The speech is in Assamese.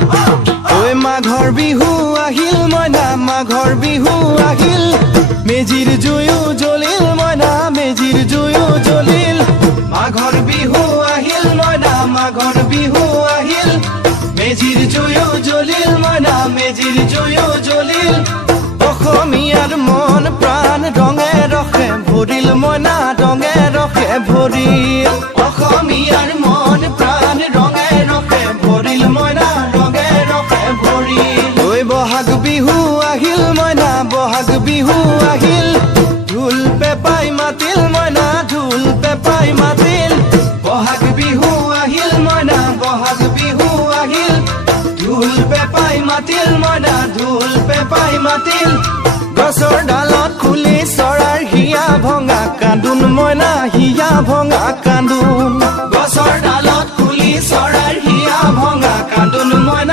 ঐ মাঘৰ বিহু আহিল মইনা মাঘৰ বিহু আহিল মেজিৰ জুয়ো জ্বলিল মইনা মেজিৰ জুয়ো জ্বলিল মাঘৰ বিহু আহিল মইনা মাঘৰ বিহু আহিল মেজিৰ জুয়ো জ্বলিল মইনা মেজিৰ জুয়ো জ্বলিল অসমীয়াৰ মন প্ৰাণ ৰঙে ৰখে ভৰিল মইনা ৰঙে ৰখে ভৰিল অসমীয়াৰ মন প্ৰাণ ৰঙে ৰখে ভৰিল মইনা ৰঙে ৰখে ভৰিল ঐ বহাগ বিহু আহিল মইনা বহাগ বিহু আহিল ঢোল পেপাই মাতিল মইনা ঢোল পেপাই মাতিল বহাগ বিহু আহিল মইনা বহাগ বিহু আহিল ঢোল পেপাই মাতিল মইনা ঢোল পেপাই মাতিল গছৰ ডালত খুলি চৰাৰ হিয়া ভঙা কান্দোন মইনা হিয়া ভঙা